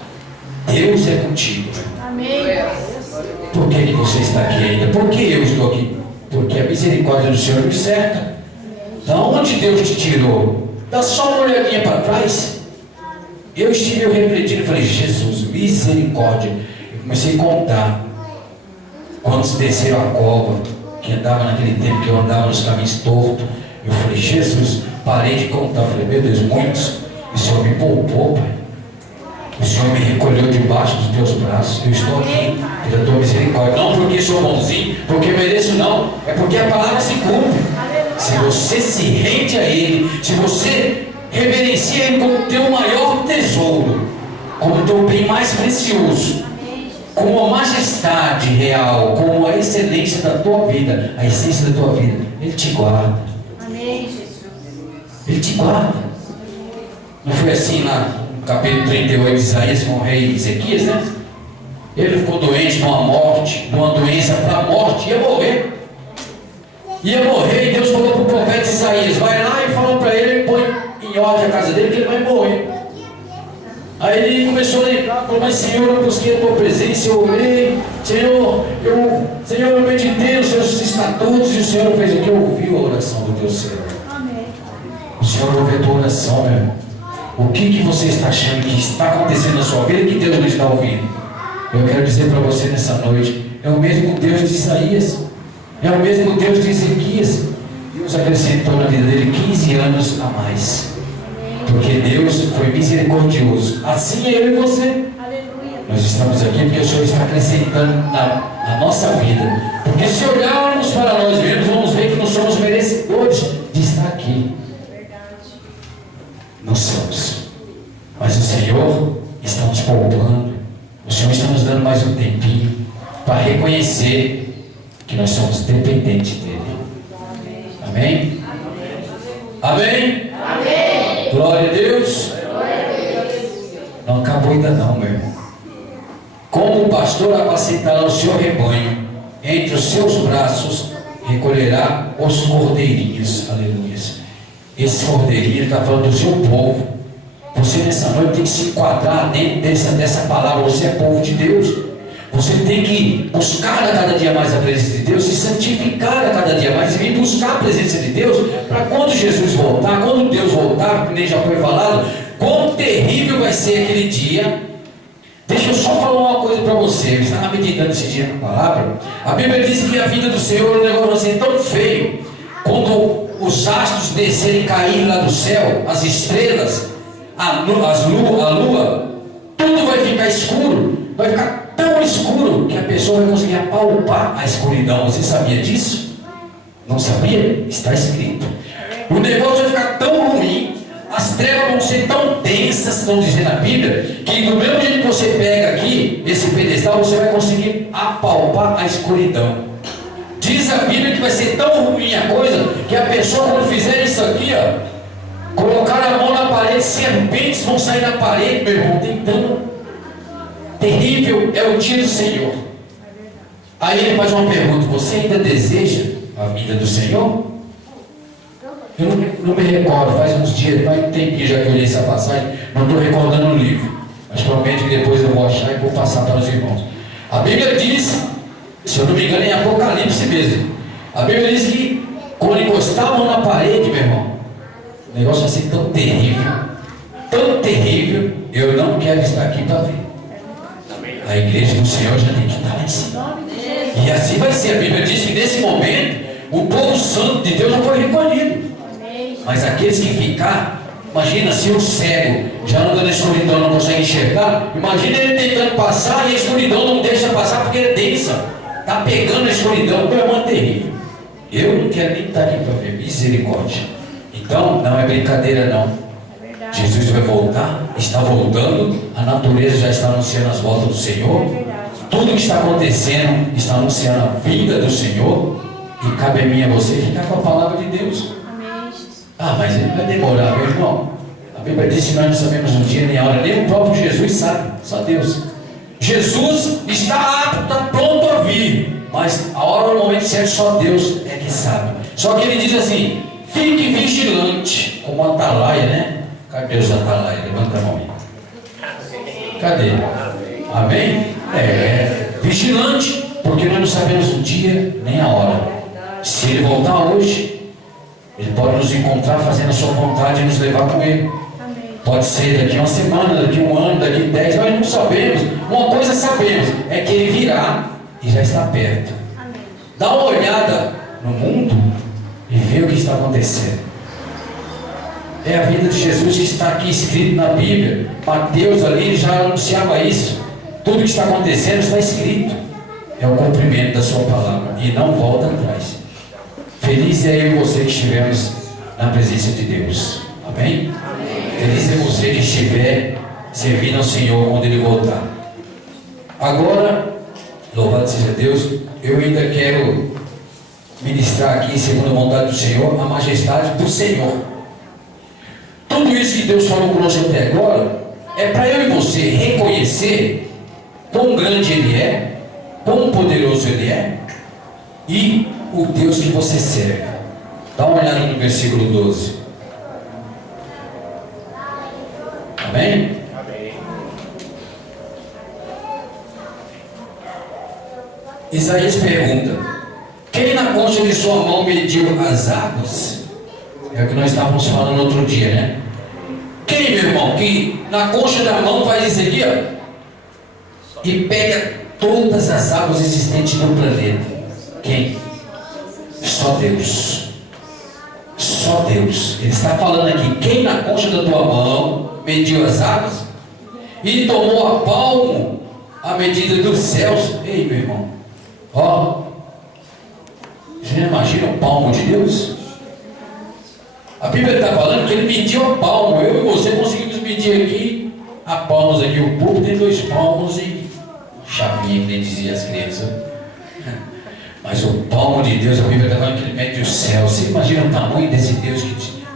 Deus é contigo. Amém. Por que você está aqui ainda? Por que eu estou aqui? Porque a misericórdia do Senhor me cerca. Da onde Deus te tirou? Dá só uma olhadinha para trás. Eu estive refletindo e falei, Jesus, misericórdia. Eu comecei a contar quantos desceram a cova, que andava naquele tempo que eu andava nos caminhos tortos. Eu falei, Jesus, parei de contar. Eu falei, meu Deus, muitos. O Senhor me poupou, Pai. O Senhor me recolheu debaixo dos teus braços. Eu estou aqui pela tua misericórdia. Não porque sou bonzinho, porque mereço, não. É porque a palavra se cumpre. Se você se rende a Ele, se você reverencia Ele como teu maior tesouro, como teu bem mais precioso, como a majestade real, como a excelência da tua vida, a essência da tua vida, Ele te guarda. Ele te guarda. Não foi assim lá no capítulo 38 de Isaías com o rei Ezequias, né? Ele ficou doente de uma morte, de uma doença para a morte, ia morrer. Ia morrer, e Deus falou para o profeta Isaías, vai lá e falou para ele põe em ordem a casa dele, que ele vai morrer. Aí ele começou a lembrar, falou, mas Senhor, eu busquei a tua presença, eu orei, Senhor, eu meditei nos seus estatutos, e o Senhor fez o que? Ouviu a oração do teu servo. O Senhor ouviu a tua oração, meu irmão. O que você está achando que está acontecendo na sua vida que Deus não está ouvindo? Eu quero dizer para você nessa noite, é o mesmo Deus de Isaías, é o mesmo Deus de Ezequias. Deus acrescentou na vida dele 15 anos a mais, porque Deus foi misericordioso. Assim é eu e você. Nós estamos aqui porque o Senhor está acrescentando na nossa vida, porque se olharmos para nós mesmos, vamos ver que não somos merecedores de estar aqui. Não somos, mas o Senhor está nos poupando, o Senhor está nos dando mais um tempinho para reconhecer que nós somos dependentes dEle. Amém? Amém? Amém? Glória a Deus. Não acabou ainda não, meu irmão. Como o pastor apacentará o seu rebanho, entre os seus braços recolherá os cordeirinhos. Aleluia. Esse cordeirinho está falando do seu povo. Você nessa noite tem que se enquadrar dentro dessa palavra. Você é povo de Deus. Você tem que buscar a cada dia mais a presença de Deus, se santificar a cada dia mais, e vir buscar a presença de Deus, para quando Jesus voltar, quando Deus voltar, como nem já foi falado, quão terrível vai ser aquele dia. Deixa eu só falar uma coisa para você. Eu estava meditando esse dia na palavra. A Bíblia diz que a vida do Senhor, o negócio vai ser tão feio, quando os astros descerem e caírem lá do céu, as estrelas, a lua, tudo vai ficar escuro, vai ficar tão escuro que a pessoa vai conseguir apalpar a escuridão. Você sabia disso? Não sabia? Está escrito. O negócio vai ficar tão ruim, as trevas vão ser tão densas, estão dizendo na Bíblia, que do mesmo jeito que você pega aqui esse pedestal, você vai conseguir apalpar a escuridão. Diz a Bíblia que vai ser tão ruim a coisa, que a pessoa, quando fizer isso aqui, colocar a mão na parede, serpentes vão sair da parede, meu irmão, tentando. Terrível é o dia do Senhor. Aí ele faz uma pergunta: você ainda deseja a vida do Senhor? Eu não me recordo, faz uns dias, faz um tempinho já que eu li essa passagem, não estou recordando o livro, mas provavelmente que depois eu vou achar e vou passar para os irmãos. A Bíblia diz, se eu não me engano, em Apocalipse mesmo, a Bíblia diz que quando encostar a mão na parede, meu irmão, o negócio vai ser tão terrível, eu não quero estar aqui para ver. A igreja do Senhor já tem que estar lá em cima. E assim vai ser. A Bíblia diz que nesse momento o povo santo de Deus já foi recolhido. Mas aqueles que ficar, imagina se o cego já anda na escuridão, não consegue enxergar. Imagina ele tentando passar e a escuridão não deixa passar porque é densa. Está pegando a escuridão, meu irmão, é terrível. Eu não quero nem estar aqui para ver, misericórdia. Então, não é brincadeira não. Jesus vai voltar, está voltando, a natureza já está anunciando as voltas do Senhor. Tudo que está acontecendo está anunciando a vinda do Senhor. E cabe a mim e a você ficar com a palavra de Deus. Ah, mas ele vai demorar, meu irmão. A Bíblia diz que nós não sabemos o dia nem a hora, nem o próprio Jesus sabe, só Deus. Jesus está apto, está pronto a vir, mas a hora, o momento certo, só Deus é que sabe. Só que ele diz assim: fique vigilante, como a atalaia, né? Cadê os atalaia? Levanta a mão aí. Cadê? Amém? Vigilante, porque nós não sabemos o dia nem a hora. Se ele voltar hoje, ele pode nos encontrar fazendo a sua vontade e nos levar com ele. Pode ser daqui uma semana, daqui um ano, daqui 10, nós não sabemos. Uma coisa sabemos, é que ele virá e já está perto. Dá uma olhada no mundo e vê o que está acontecendo. É a vida de Jesus que está aqui escrito na Bíblia. Mateus ali já anunciava isso. Tudo que está acontecendo está escrito. É o cumprimento da sua palavra e não volta atrás. Feliz é eu e você que estivemos na presença de Deus. Amém? Feliz é você que estiver servindo ao Senhor quando Ele voltar. Agora, louvado seja Deus, eu ainda quero ministrar aqui, segundo a vontade do Senhor, a majestade do Senhor. Tudo isso que Deus falou conosco até agora é para eu e você reconhecer quão grande Ele é, quão poderoso Ele é e o Deus que você serve. Dá uma olhada no versículo 12. Amém? Amém. Isaías pergunta: quem na concha de sua mão mediu as águas? É o que nós estávamos falando outro dia, né? Quem, meu irmão, que na concha da mão faz isso aqui, ó, e pega todas as águas existentes no planeta? Quem? Só Deus. Só Deus. Ele está falando aqui: quem na concha da tua mão mediu as águas e tomou a palmo a medida dos céus? Ei, meu irmão, ó, você imagina o palmo de Deus? A Bíblia está falando que Ele mediu a palmo. Eu e você conseguimos medir aqui a palmos aqui. O púlpito tem 2 palmos e chavinha, que nem dizia as crianças. Mas o palmo de Deus, a Bíblia está falando que Ele mede os céus. Você imagina o tamanho desse Deus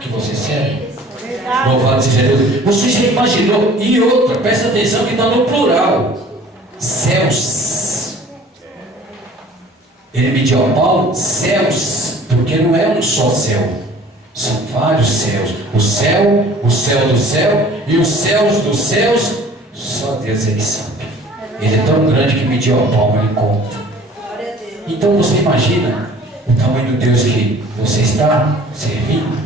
que você serve? Louvado seja Deus. Você já imaginou? E outra, presta atenção que está no plural: céus. Ele mediu a palmo, céus, porque não é um só céu, são vários céus. O céu do céu e os céus dos céus, só Deus Ele sabe. Ele é tão grande que mediu a palma, Ele conta. Então você imagina o tamanho do Deus que você está servindo,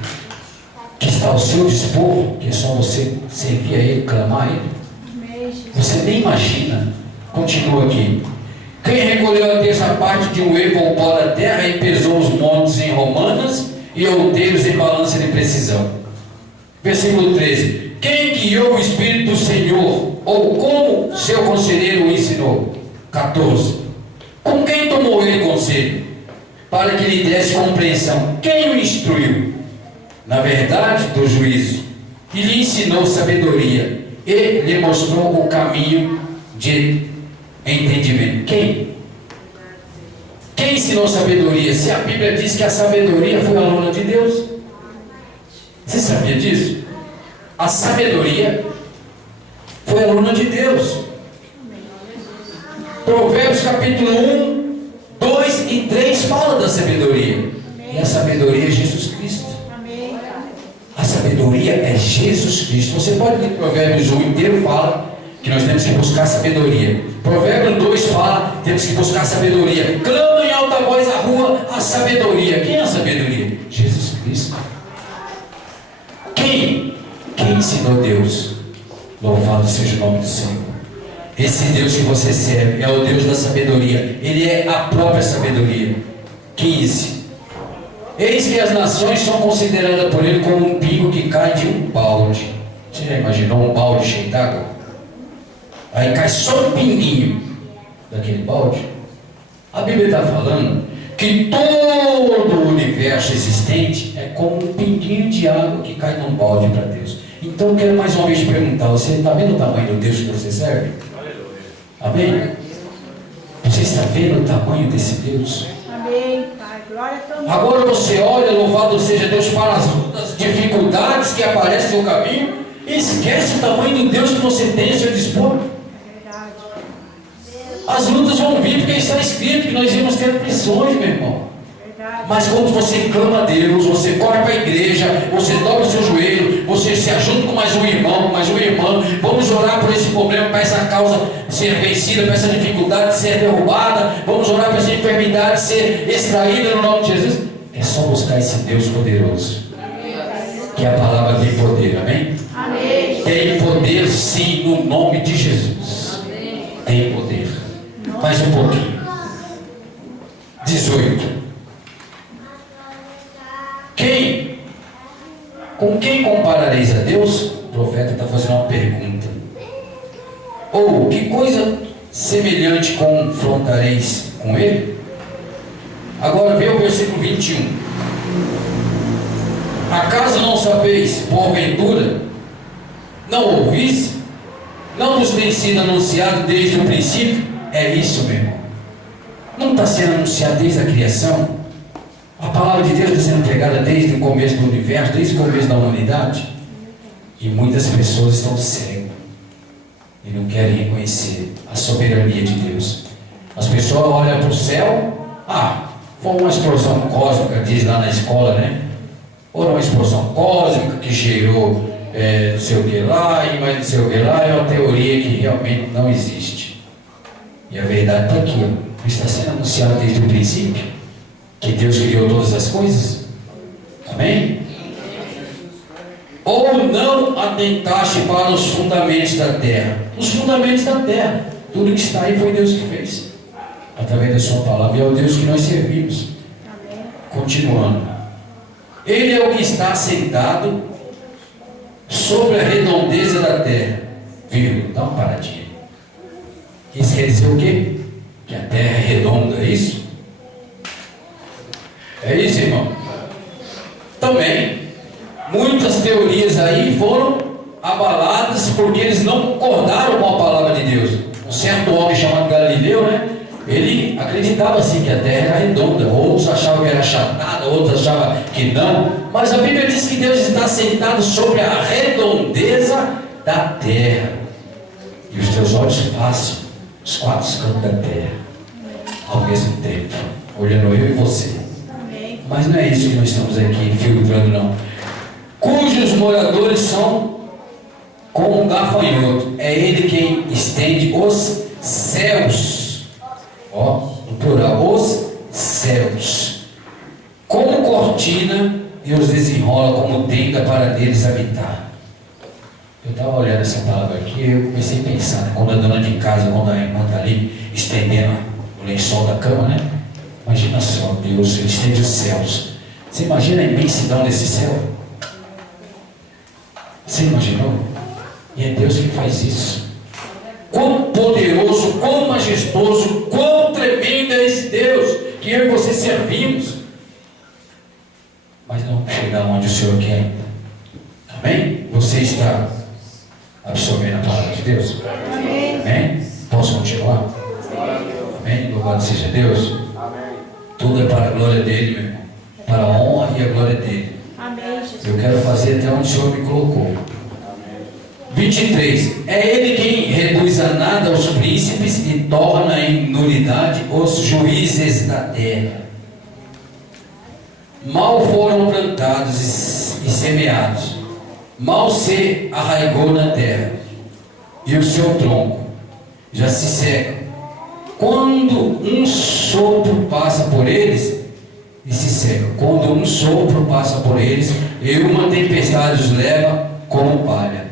que está ao seu dispor, que é só você servir a Ele, clamar a Ele. Você nem imagina. Continua aqui: quem recolheu a terça parte de um evo ao pó da terra e pesou os montes em romanas e outeiros em balança de precisão? Versículo 13: quem guiou o Espírito do Senhor, ou como seu conselheiro o ensinou? 14: com quem tomou ele conselho, para que lhe desse compreensão? Quem o instruiu na verdade do juízo, e lhe ensinou sabedoria, e lhe mostrou o caminho de entendimento? Quem? Quem ensinou sabedoria? Se a Bíblia diz que a sabedoria foi aluna de Deus. Você sabia disso? A sabedoria foi aluna de Deus. Provérbios capítulo 1, 2 e 3 fala da sabedoria. E a sabedoria é Jesus Cristo. A sabedoria é Jesus Cristo. Você pode ler Provérbios 1 inteiro, fala que nós temos que buscar sabedoria. Provérbios 2 fala, temos que buscar sabedoria. Clama em alta voz à rua a sabedoria. Quem é a sabedoria? Jesus Cristo. Quem ensinou Deus? Louvado seja o nome do Senhor. Esse Deus que você serve é o Deus da sabedoria. Ele é a própria sabedoria. 15. Eis que as nações são consideradas por ele como um pingo que cai de um balde. Você já imaginou um balde cheio d'água? Aí cai só um pinguinho daquele balde. A Bíblia está falando que todo o universo existente é como um pinguinho de água que cai num balde para Deus. Então eu quero mais uma vez te perguntar: você está vendo o tamanho do Deus que você serve? Amém? Você está vendo o tamanho desse Deus? Amém, Pai. Glória a teu nome. Agora você olha, louvado seja Deus, para as lutas, dificuldades que aparecem no caminho e esquece o tamanho do Deus que você tem a seu dispor. Verdade. As lutas vão vir porque está escrito que nós íamos ter aflições, meu irmão. Verdade. Mas quando você clama a Deus, você corre para a igreja, você dobra o seu joelho, você se ajuda com mais um irmão, com mais uma irmã, vamos orar por esse problema, para essa causa ser vencida, para essa dificuldade ser derrubada, vamos orar para essa enfermidade ser extraída no nome de Jesus. É só buscar esse Deus poderoso, que a palavra tem poder, amém? Amém. Tem poder sim, no nome de Jesus. Tem poder. Mais um pouquinho. 18. Com quem comparareis a Deus? O profeta está fazendo uma pergunta. Ou que coisa semelhante confrontareis com ele? Agora vê o versículo 21. Acaso não sabeis, porventura? Não ouvis? Não vos tem sido anunciado desde o princípio? É isso, meu irmão. Não está sendo anunciado desde a criação? A palavra de Deus está sendo pregada desde o começo do universo, desde o começo da humanidade. E muitas pessoas estão cegas e não querem reconhecer a soberania de Deus. As pessoas olham para o céu, foi uma explosão cósmica, diz lá na escola, né? Ou uma explosão cósmica que gerou não sei o que lá, e mais não sei o que lá, é uma teoria que realmente não existe. E a verdade está aqui, ó. Está sendo anunciado desde o princípio que Deus criou todas as coisas. Amém? Ou não atentaste para os fundamentos da terra? Os fundamentos da terra, tudo que está aí foi Deus que fez, através da sua palavra, e é o Deus que nós servimos. Amém. Continuando, Ele é o que está sentado sobre a redondeza da terra. Vírgula, dá uma paradinha. Isso quer dizer o quê? Que a terra é redonda, é isso? É isso, irmão? Também, muitas teorias aí foram abaladas porque eles não concordaram com a palavra de Deus. Um certo homem chamado Galileu, né? Ele acreditava assim que a terra era redonda. Outros achavam que era achatada, outros achavam que não. Mas a Bíblia diz que Deus está sentado sobre a redondeza da terra. E os teus olhos passam os quatro cantos da terra ao mesmo tempo, olhando eu e você. Mas não é isso que nós estamos aqui filtrando, não. Cujos moradores são como um gafanhoto. É Ele quem estende os céus. No plural, os céus. Como cortina e os desenrola como tenda para neles habitar. Eu estava olhando essa palavra aqui e eu comecei a pensar, né? Quando a dona de casa, quando a irmã está ali estendendo o lençol da cama, né? Imagina só, Deus, Ele estende os céus. Você imagina a imensidão desse céu? Você imaginou? E é Deus que faz isso. Quão poderoso, quão majestoso, quão tremendo é esse Deus que eu e você servimos. Mas não vamos chegar onde o Senhor quer ainda. Amém? Você está absorvendo a palavra de Deus? Amém? Posso continuar? Amém? Louvado seja Deus. Tudo é para a glória dele, meu irmão. Para a honra e a glória dele. Amém, Jesus. Eu quero fazer até onde o Senhor me colocou. 23. É Ele quem reduz a nada os príncipes e torna em nulidade os juízes da terra. Mal foram plantados e semeados, mal se arraigou na terra, e o seu tronco já se seca. Quando um sopro passa por eles, e se seca. Quando um sopro passa por eles, e uma tempestade os leva como palha.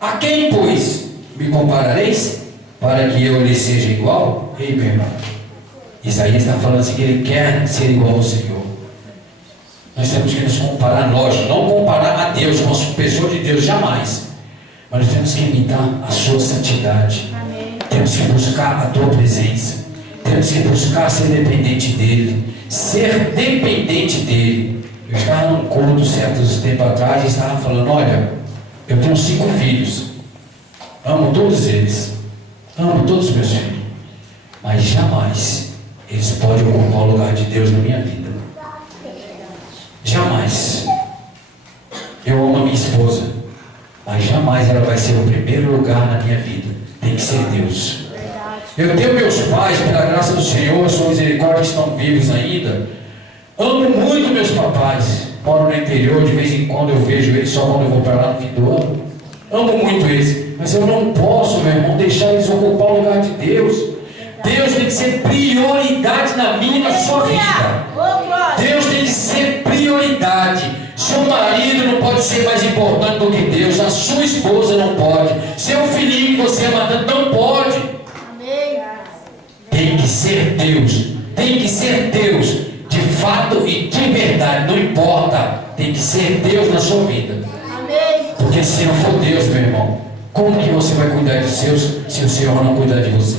A quem, pois, me comparareis? para que eu lhe seja igual? Ei, meu irmão, Isaías está falando assim que ele quer ser igual ao Senhor. Nós temos que nos comparar, lógico, não comparar a Deus com as pessoas de Deus, jamais. Mas nós temos que imitar a sua santidade. Amém. Temos que buscar a tua presença. Temos que buscar ser dependente dele. Ser dependente dele. Eu estava num culto certos tempos atrás e estava falando, olha, eu tenho 5 filhos. Amo todos eles. Amo todos os meus filhos. Mas jamais eles podem ocupar o lugar de Deus na minha vida. Jamais. Eu amo a minha esposa, mas jamais ela vai ser o primeiro lugar na minha vida. Tem que ser Deus. Eu tenho meus pais, pela graça do Senhor, sua misericórdia, que estão vivos ainda. Amo muito meus papais. Moro no interior, de vez em quando eu vejo eles, só quando eu vou para lá no fim do ano. Amo muito eles, mas eu não posso, meu irmão, deixar eles ocupar o lugar de Deus. Deus tem que ser prioridade na minha e na sua vida. Deus tem que ser prioridade. Seu marido não pode ser mais importante do que Deus. A sua esposa não pode. Seu filhinho que você ama tanto não pode. Tem que ser Deus. Tem que ser Deus. De fato e de verdade. Não importa. Tem que ser Deus na sua vida. Porque se não for Deus, meu irmão, como que você vai cuidar dos seus se o Senhor não cuidar de você?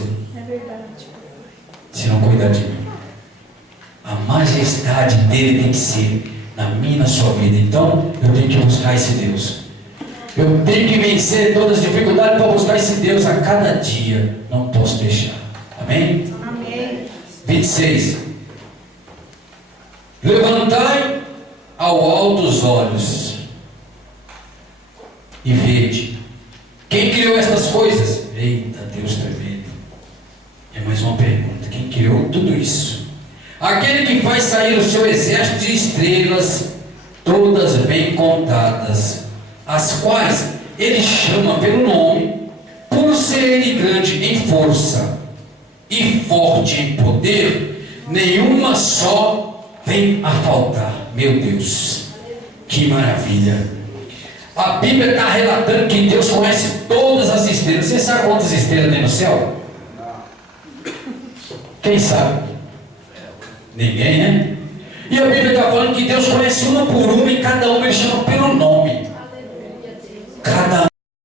Se não cuidar de mim. A majestade dele tem que ser na minha e na sua vida. Então, eu tenho que buscar esse Deus. Eu tenho que vencer todas as dificuldades para buscar esse Deus a cada dia. Não posso deixar. Amém? Amém. 26. Levantai ao alto os olhos e vede. Quem criou estas coisas? Eita, Deus tremendo. É mais uma pergunta. Quem criou tudo isso? Aquele que faz sair o seu exército de estrelas, todas bem contadas, as quais ele chama pelo nome, por ser ele grande em força e forte em poder, nenhuma só vem a faltar. Meu Deus, que maravilha! A Bíblia está relatando que Deus conhece todas as estrelas. Você sabe quantas estrelas tem no céu? Quem sabe? Ninguém, né? E a Bíblia está falando que Deus conhece uma por uma e cada uma ele chama pelo nome.